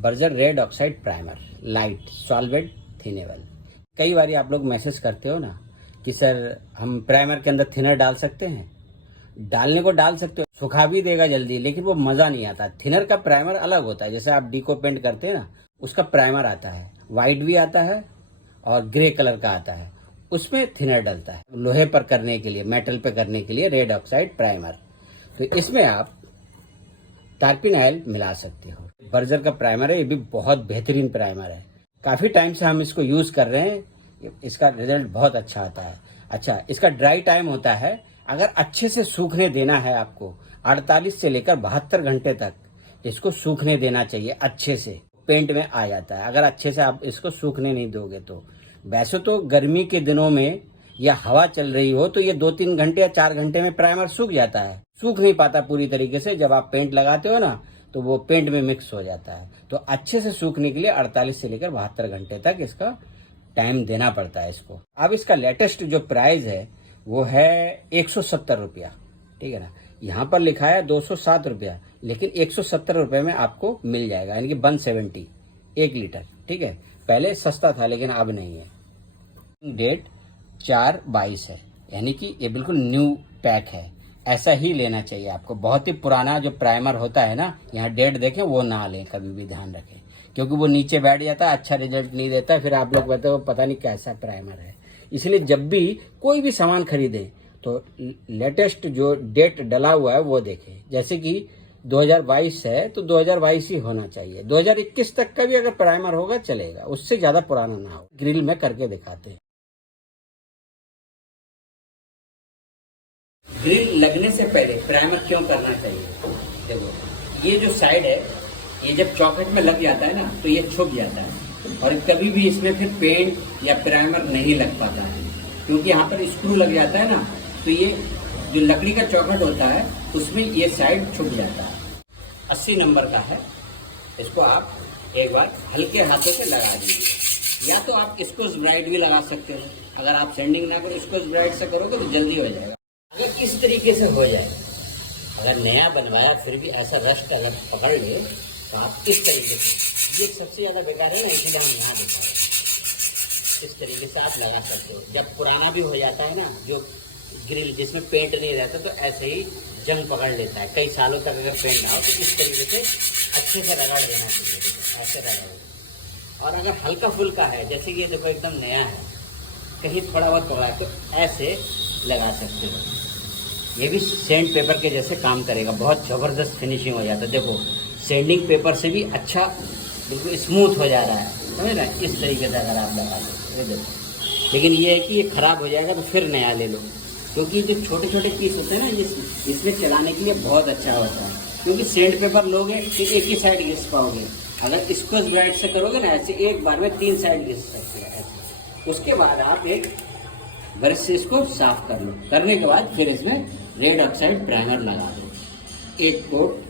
Berger red oxide primer light solvent thinnable. कई बार आप लोग मैसेज करते हो ना कि सर हम प्राइमर के अंदर थिनर डाल सकते हैं। डालने को डाल सकते हो, सुखा भी देगा जल्दी, लेकिन वो मज़ा नहीं आता। थिनर का प्राइमर अलग होता है। जैसे आप डीको पेंट करते हैं ना, उसका प्राइमर आता है, वाइट भी आता है और ग्रे कलर का आता है, उसमें थिनर डलता है लोहे पर करने के लिए, मेटल पे करने के लिए रेड ऑक्साइड प्राइमर। तो इसमें आप तारपीन ऑयल मिला सकते हो। बर्जर का प्राइमर है, ये भी बहुत बेहतरीन प्राइमर है। काफ़ी टाइम से हम इसको यूज़ कर रहे हैं, इसका रिजल्ट बहुत अच्छा आता है। अच्छा, इसका ड्राई टाइम होता है, अगर अच्छे से सूखने देना है आपको 48 से लेकर 72 घंटे तक इसको सूखने देना चाहिए। अच्छे से पेंट में आ जाता है अगर अच्छे से आप इसको सूखने नहीं दोगे तो। वैसे तो गर्मी के दिनों में या हवा चल रही हो तो ये 2-3 घंटे या 4 घंटे में प्राइमर सूख जाता है। सूख नहीं पाता पूरी तरीके से, जब आप पेंट लगाते हो ना तो वो पेंट में मिक्स हो जाता है। तो अच्छे से सूखने के लिए 48 से लेकर 72 घंटे तक इसका टाइम देना पड़ता है इसको। अब इसका लेटेस्ट जो प्राइस है वो है 170 रुपया, ठीक है ना। यहाँ पर लिखा है 207 रुपया, लेकिन 170 रुपये में आपको मिल जाएगा, यानी कि 170 1 लीटर, ठीक है। पहले सस्ता था लेकिन अब नहीं है। डेट 4/22 है, यानी कि ये बिल्कुल न्यू पैक है। ऐसा ही लेना चाहिए आपको। बहुत ही पुराना जो प्राइमर होता है ना, यहाँ डेट देखें वो ना लें, कभी भी ध्यान रखें, क्योंकि वो नीचे बैठ जाता है, अच्छा रिजल्ट नहीं देता है। फिर आप लोग कहते हो पता नहीं कैसा प्राइमर है। इसलिए जब भी कोई भी सामान खरीदें तो लेटेस्ट जो डेट डला हुआ है वो देखें। जैसे कि 2022 है तो 2022 ही होना चाहिए। 2021 तक का भी अगर प्राइमर होगा चलेगा, उससे ज्यादा पुराना ना हो। ग्रिल में करके दिखाते हैं। ग्रिल लगने से पहले प्राइमर क्यों करना चाहिए? देखो, ये जो साइड है ये जब चॉकलेट में लग जाता है ना तो ये छुप जाता है और कभी भी इसमें फिर पेंट या प्राइमर नहीं लग पाता है, क्योंकि यहाँ पर स्क्रू लग जाता है ना। तो ये जो लकड़ी का चॉकलेट होता है उसमें ये साइड छुप जाता है। 80 नंबर का है, इसको आप एक बार हल्के हाथों से लगा दीजिए। या तो आप स्कॉच ब्राइट भी लगा सकते हो। अगर आप सैंडिंग ना करो, स्कॉच ब्राइट से करोगे तो जल्दी हो जाएगा। अगर इस तरीके से हो जाए, अगर नया बनवाया फिर भी ऐसा रस्ट अगर पकड़ ले तो आप इस तरीके से, ये सबसे ज्यादा बेकार है ना, इसीलिए हम यहाँ दिखा रहे हैं। इस तरीके से आप लगा सकते हो। जब पुराना भी हो जाता है ना जो ग्रिल जिसमें पेंट नहीं रहता तो ऐसे ही जंग पकड़ लेता है। कई सालों तक अगर पेंट ना हो तो इस तरीके से अच्छे से रगड़ देना चाहिए। ऐसे रगड़, और अगर हल्का फुल्का है जैसे कि ये देखो एकदम नया है, कहीं थोड़ा बहुत पकड़ा है तो ऐसे लगा सकते हो। ये भी सैंड पेपर के जैसे काम करेगा, बहुत ज़बरदस्त फिनिशिंग हो जाता है। देखो सैंडिंग पेपर से भी अच्छा बिल्कुल स्मूथ हो जा रहा है, समझ ना। इस तरीके से अगर आप लगा दो, देखो। लेकिन ये है कि ये खराब हो जाएगा तो फिर नया ले लो, क्योंकि जो छोटे छोटे पीस होते हैं ना ये इसमें चलाने के लिए बहुत अच्छा होता है। क्योंकि सैंड पेपर लोगे तो एक ही साइड घिस पाओगे। अगर स्कॉच ब्राइट से करोगे ना ऐसे एक बार में 3 साइड घिस सकते हैं ऐसे। उसके बाद आप एक ब्रश से इसको साफ कर लो। करने के बाद फिर इसमें रेड ऑक्साइड प्राइमर लगा दो। एक कोट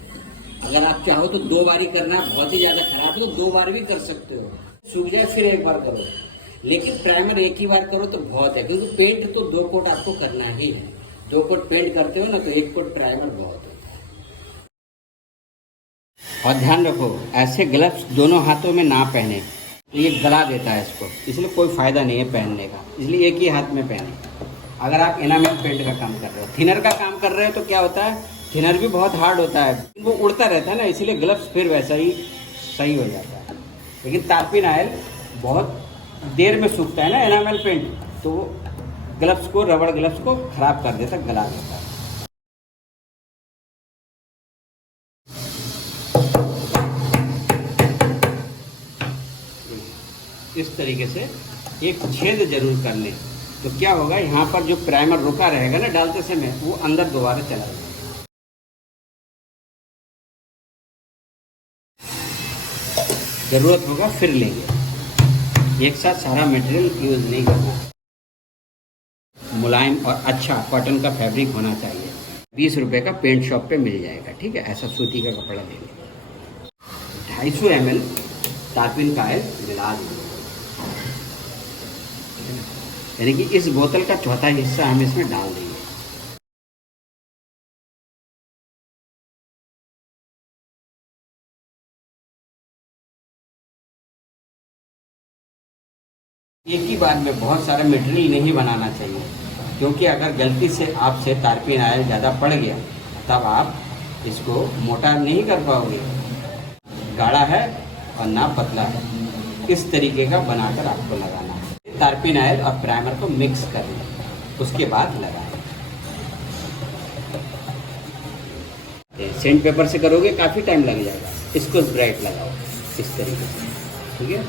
अगर आप चाहो तो 2 बार ही करना, बहुत ही ज्यादा खराब है तो 2 बार भी कर सकते हो। सूख जाए फिर एक बार करो, लेकिन प्राइमर एक ही बार करो तो बहुत है, क्योंकि पेंट तो 2 कोट आपको करना ही है। 2 कोट पेंट करते हो ना तो 1 कोट प्राइमर बहुत होता है। और ध्यान रखो ऐसे ग्लव्स दोनों हाथों में ना पहने, ये गला देता है इसको, इसलिए कोई फायदा नहीं है पहनने का। इसलिए एक ही हाथ में पहने। अगर आप एनामेल पेंट का काम कर रहे हो, थिनर का काम कर रहे हो तो क्या होता है, थिनर भी बहुत हार्ड होता है, वो उड़ता रहता है ना, इसीलिए ग्लव्स फिर वैसा ही सही हो जाता है। लेकिन तारपीन ऑयल बहुत देर में सूखता है ना एनामेल पेंट, तो वो ग्लव्स को, रबड़ ग्लव्स को खराब कर देता, गला देता है। इस तरीके से एक छेद जरूर कर ले, तो क्या होगा, यहाँ पर जो प्राइमर रुका रहेगा ना डालते समय वो अंदर दोबारा चला जाएगा। जरूरत होगा फिर लेंगे। एक साथ सारा मटेरियल यूज नहीं करना। मुलायम और अच्छा कॉटन का फैब्रिक होना चाहिए। 20 रुपये का पेंट शॉप पे मिल जाएगा, ठीक है। ऐसा सूती का कपड़ा लेंगे। 250 ml तारपीन का ऑयल मिला देंगे, यानी कि इस बोतल का चौथा हिस्सा हम इसमें डाल देंगे। एक ही बार में बहुत सारा मटेरियल नहीं बनाना चाहिए, क्योंकि अगर गलती से आपसे तारपीन आयल ज़्यादा पड़ गया तब आप इसको मोटा नहीं कर पाओगे। गाढ़ा है और ना पतला है, इस तरीके का बनाकर आपको लगाना है। तारपीन आयल और प्राइमर को मिक्स कर लें, उसके बाद लगाएं। सेंड पेपर से करोगे काफ़ी टाइम लग जाएगा, इसको ब्राइट लगाओ इस तरीके से, ठीक है।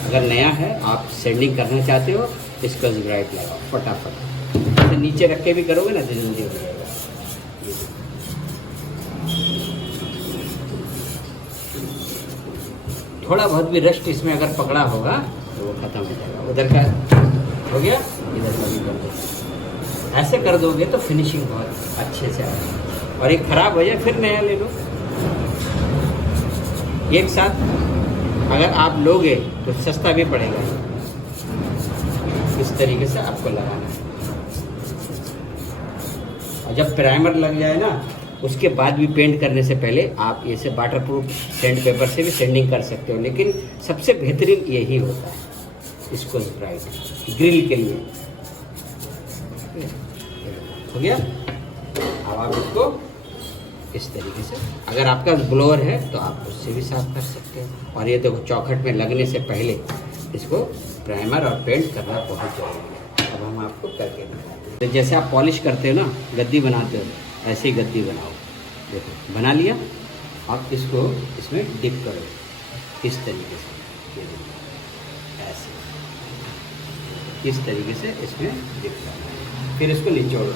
अगर नया है आप सेंडिंग करना चाहते हो, इसको ब्राइट लगाओ फटाफट। तो नीचे रख के भी करोगे ना तो जल्दी हो जाएगा। थोड़ा बहुत भी रस्ट इसमें अगर पकड़ा होगा तो वो खत्म हो जाएगा। उधर का हो गया, इधर का भी कर दो। ऐसे कर दोगे तो फिनिशिंग बहुत अच्छे से आएगी। और एक ख़राब हो जाए फिर नया ले लो। एक साथ अगर आप लोगे तो सस्ता भी पड़ेगा। इस तरीके से आपको लगाना है। और जब प्राइमर लग जाए ना, उसके बाद भी पेंट करने से पहले आप ऐसे वाटर प्रूफ सैंड पेपर से भी सैंडिंग कर सकते हो, लेकिन सबसे बेहतरीन यही होता है इसको ब्राइट ग्रिल के लिए। हो गया। अब आप इसको इस तरीके से, अगर आपका ब्लोअर है तो आप उससे भी साफ कर सकते हैं। और ये देखो, चौखट में लगने से पहले इसको प्राइमर और पेंट करना बहुत जरूरी है। अब हम आपको करके दिखाते हैं। जैसे आप पॉलिश करते हो ना, गद्दी बनाते हो, ऐसे ही गद्दी बनाओ। देखो बना लिया, आप इसको इसमें डिप करो इस तरीके से, ऐसे इस तरीके से इसमें डिप करो, फिर इसको निचोड़ो।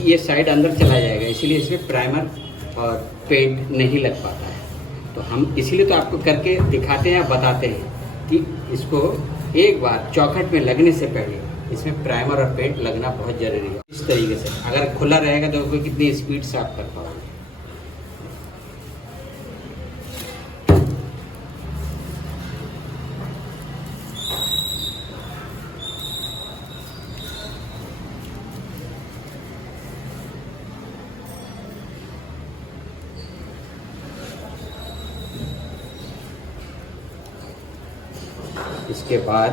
ये साइड अंदर चला जाएगा, इसीलिए इसमें प्राइमर और पेंट नहीं लग पाता है। तो हम इसीलिए तो आपको करके दिखाते हैं, बताते हैं कि इसको एक बार चौखट में लगने से पहले इसमें प्राइमर और पेंट लगना बहुत ज़रूरी है। इस तरीके से अगर खुला रहेगा तो कोई कितनी स्पीड से आप कर पाओगे। इसके बाद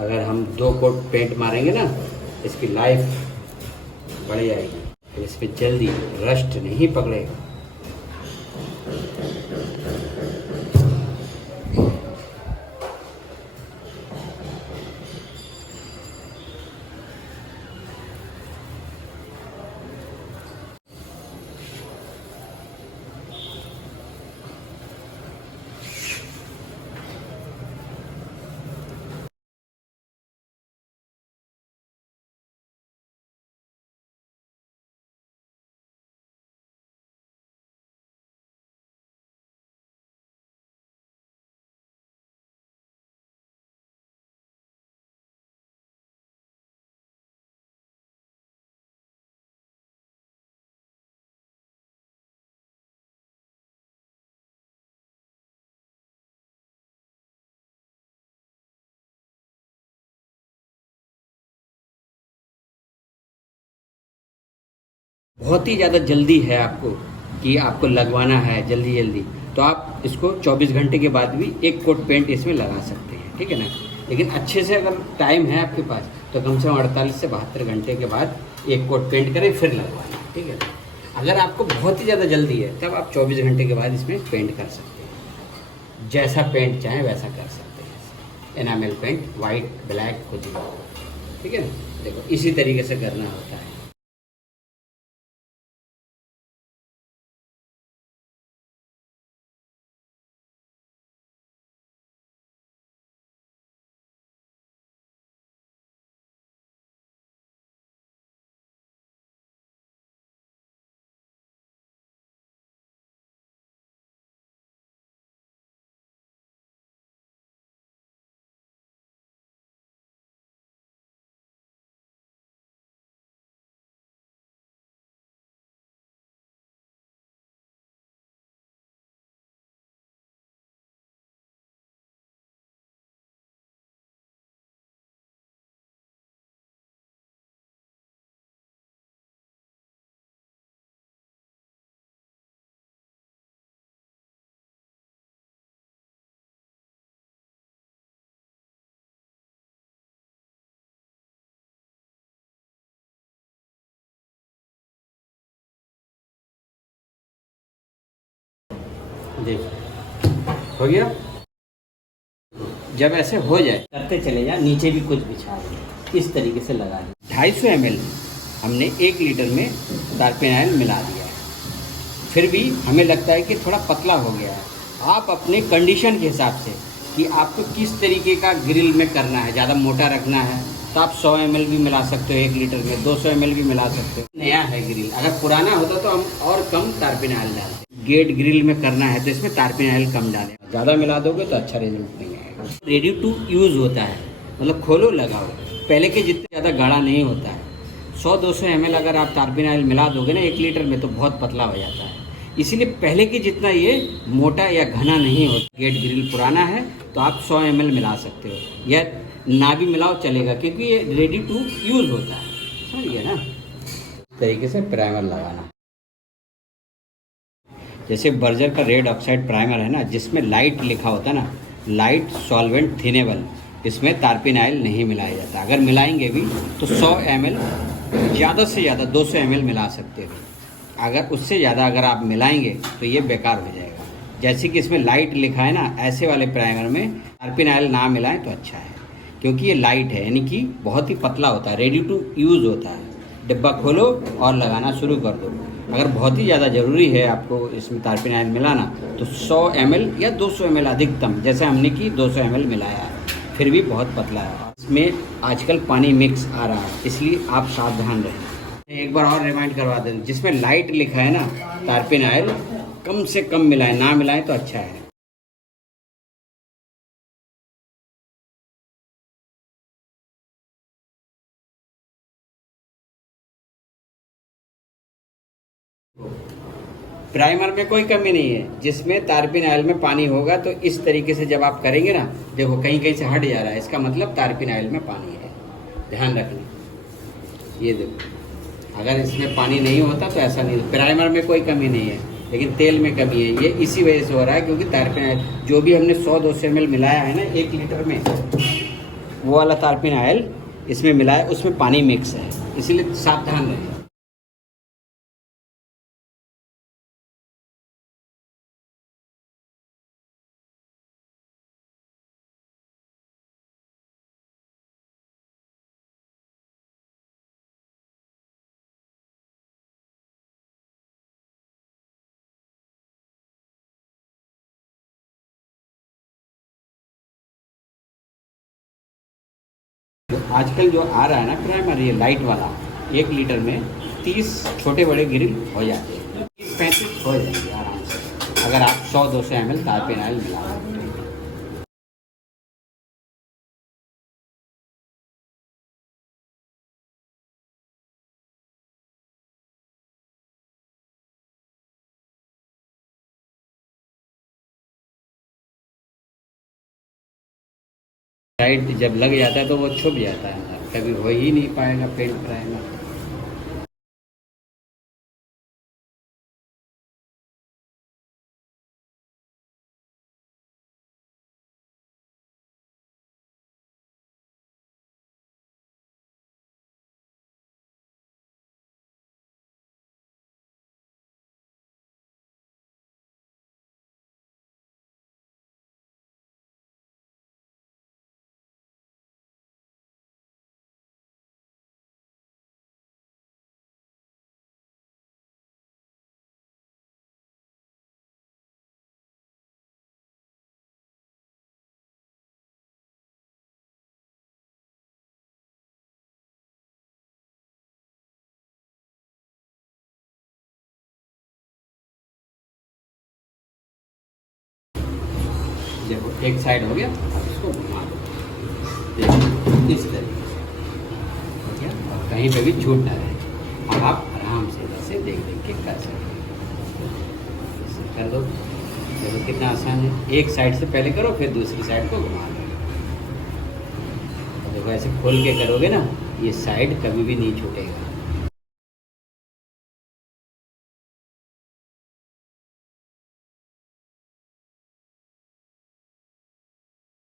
अगर हम 2 कोट पेंट मारेंगे ना, इसकी लाइफ बढ़ जाएगी, तो इस पर जल्दी रस्ट नहीं पकड़ेगा। बहुत ही ज़्यादा जल्दी है आपको कि आपको लगवाना है जल्दी जल्दी, तो आप इसको 24 घंटे के बाद भी 1 कोट पेंट इसमें लगा सकते हैं, ठीक है ना। लेकिन अच्छे से अगर टाइम है आपके पास तो कम से कम 48 से 72 घंटे के बाद 1 कोट पेंट करें फिर लगवाना, ठीक है। अगर आपको बहुत ही ज़्यादा जल्दी है तब आप 24 घंटे के बाद इसमें पेंट कर सकते हैं। जैसा पेंट चाहें वैसा कर सकते हैं। एनामेल पेंट, वाइट, ब्लैक, कुछ भी, ठीक है ना। देखो इसी तरीके से करना होता है। देखो हो गया। जब ऐसे हो जाए करते चले जाए, नीचे भी कुछ बिछा दें, इस तरीके से लगा दें। 250 ml हमने 1 लीटर में तारपेनाइल मिला दिया है, फिर भी हमें लगता है कि थोड़ा पतला हो गया है। आप अपने कंडीशन के हिसाब से कि आपको किस तरीके का ग्रिल में करना है, ज़्यादा मोटा रखना है तो आप 100 ml भी मिला सकते हो 1 लीटर में, 200 ml भी मिला सकते हो। नया है ग्रिल, अगर पुराना होता तो हम और कम तारपेनाइल डालते। गेट ग्रिल में करना है तो इसमें तारपेनाइल कम डालें, ज़्यादा मिला दोगे तो अच्छा रिजल्ट नहीं आएगा। रेडी टू यूज़ होता है, मतलब खोलो लगाओ, पहले के जितने ज़्यादा गाढ़ा नहीं होता है। 100-200 ml अगर आप तारपेनाइल मिला दोगे ना 1 लीटर में तो बहुत पतला हो जाता है। इसीलिए पहले के जितना ये मोटा या घना नहीं होता। गेट ग्रिल पुराना है तो आप 100 ml मिला सकते हो, या ना भी मिलाओ चलेगा, क्योंकि ये रेडी टू यूज़ होता है। समझ गए ना? इस तरीके से प्राइमर लगाना। जैसे बर्जर का रेड ऑक्साइड प्राइमर है ना, जिसमें लाइट लिखा होता है ना, लाइट सॉल्वेंट थिनेबल, इसमें तारपेनाइल नहीं मिलाया जाता। अगर मिलाएंगे भी तो 100 ml, ज़्यादा से ज़्यादा 200 ml मिला सकते हो। अगर उससे ज़्यादा अगर आप मिलाएंगे तो ये बेकार हो जाएगा। जैसे कि इसमें लाइट लिखा है ना, ऐसे वाले प्राइमर में तारपेनाइल ना मिलाएं तो अच्छा है, क्योंकि ये लाइट है, यानी कि बहुत ही पतला होता है, रेडी टू यूज़ होता है। डिब्बा खोलो और लगाना शुरू कर दो। अगर बहुत ही ज़्यादा ज़रूरी है आपको इसमें तारपेनाइल मिलाना तो 100 ml या 200 ml अधिकतम, जैसे हमने कि 200 ml मिलाया है, फिर भी बहुत पतला है। इसमें आजकल पानी मिक्स आ रहा है, इसलिए आप सावधान रहें। एक बार और रिमाइंड करवा दें, जिसमें लाइट लिखा है ना, तारपेनाइल कम से कम मिलाएं, ना मिलाएं तो अच्छा है। प्राइमर में कोई कमी नहीं है, जिसमें तारपेनाइल में पानी होगा तो इस तरीके से जब आप करेंगे ना, देखो कहीं कहीं से हट जा रहा है, इसका मतलब तारपेनाइल में पानी है। ध्यान रखना। ये देखो, अगर इसमें पानी नहीं होता तो ऐसा नहीं। प्राइमर में कोई कमी नहीं है, लेकिन तेल में कमी है। ये इसी वजह से हो रहा है क्योंकि तारपेनाइल जो भी हमने 100-200 ml मिलाया है ना 1 लीटर में, वो वाला तारपेनाइल इसमें मिलाया, उसमें पानी मिक्स है, इसीलिए सावधान रहें। आजकल जो आ रहा है ना प्राइमर, ये लाइट वाला, 1 लीटर में 30 छोटे बड़े ग्रिल हो जाते हैं, 30-35 हो जाएंगे आराम से, अगर आप 100-200 ml तारपेनाइल मिला सकते हैं। लाइट जब लग जाता है तो वो छुप जाता है अंदर, कभी हो ही नहीं पाएगा पेंट प्राइमर। देखो एक साइड हो गया, अब इसको घुमा दो, देखो इस तरीके से, ठीक है, और कहीं पे भी छूट ना रहे। अब आप आराम से ऐसे देख देख के कर सकते हो, कर दो। देखो कितना आसान है, एक साइड से पहले करो, फिर दूसरी साइड को घुमा दो। देखो ऐसे खोल के करोगे ना, ये साइड कभी भी नहीं छूटेगा।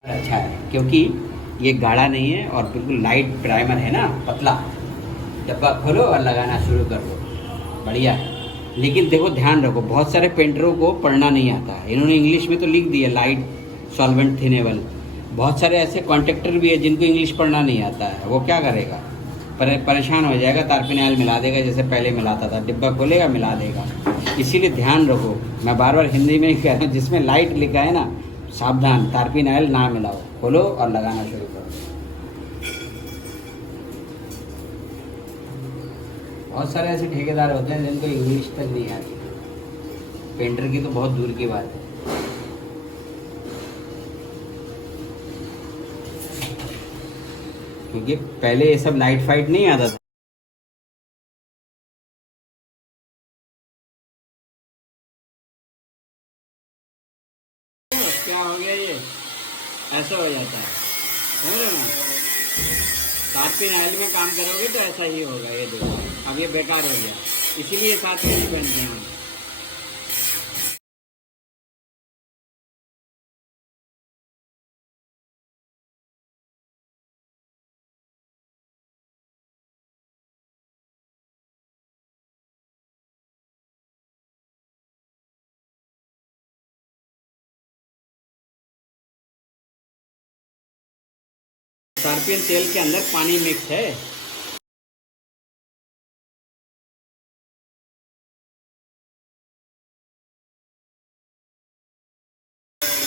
अच्छा है क्योंकि ये गाढ़ा नहीं है और बिल्कुल लाइट प्राइमर है ना, पतला। डब्बा खोलो और लगाना शुरू कर दो, बढ़िया है। लेकिन देखो ध्यान रखो, बहुत सारे पेंटरों को पढ़ना नहीं आता है, इन्होंने इंग्लिश में तो लिख दिया लाइट सॉल्वेंट थिनेबल। बहुत सारे ऐसे कॉन्ट्रैक्टर भी है जिनको इंग्लिश पढ़ना नहीं आता है, वो क्या करेगा, परेशान हो जाएगा, तारपिनाइल मिला देगा जैसे पहले मिलाता था, डिब्बा खोलेगा मिला देगा। इसीलिए ध्यान रखो, मैं बार बार हिंदी में ही कह रहा हूँ, जिसमें लाइट लिखा है ना सावधान, तारपिनाइल ना मिलाओ, खोलो और लगाना शुरू करो। बहुत सारे ऐसे ठेकेदार होते हैं जिनको इंग्लिश तक नहीं आती, पेंटर की तो बहुत दूर की बात है। क्योंकि पहले ये सब लाइट फाइट नहीं आता था। क्या हो गया ये, ऐसा हो जाता है, समझ रहे ना। तारपिनाइल में काम करोगे तो ऐसा ही होगा, ये देखो अब ये बेकार हो गया, इसीलिए साथ में नहीं पहनते हैं हम। स्कॉर्पियन तेल के अंदर पानी मिक्स है।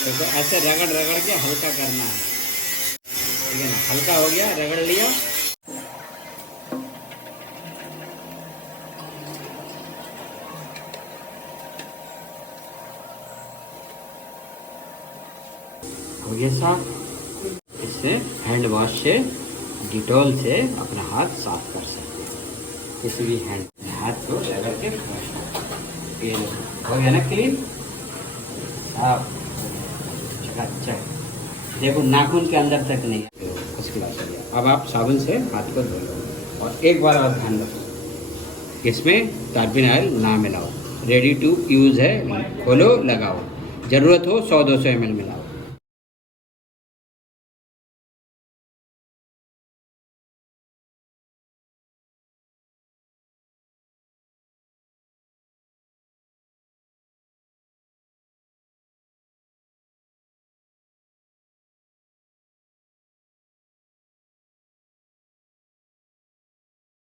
तो ऐसे रगड़ रगड़ के हल्का करना है, ठीक है ना। हल्का हो गया, रगड़ लिया, हो गया साफ। इससे हैंड वॉश से, डिटॉल से अपना हाथ साफ कर सकते हैं, किसी भी हाथ को रगड़ के ये हो गया ना क्लीन, साफ चकाचक। देखो नाखून के अंदर तक नहीं है, उसके बाद अब आप साबुन से हाथ को धो लो। और एक बार और ध्यान रखो, इसमें तारपिनाइल ना मिलाओ, रेडी टू यूज़ है, खोलो लगाओ, ज़रूरत हो 100-200 ml मिलाओ।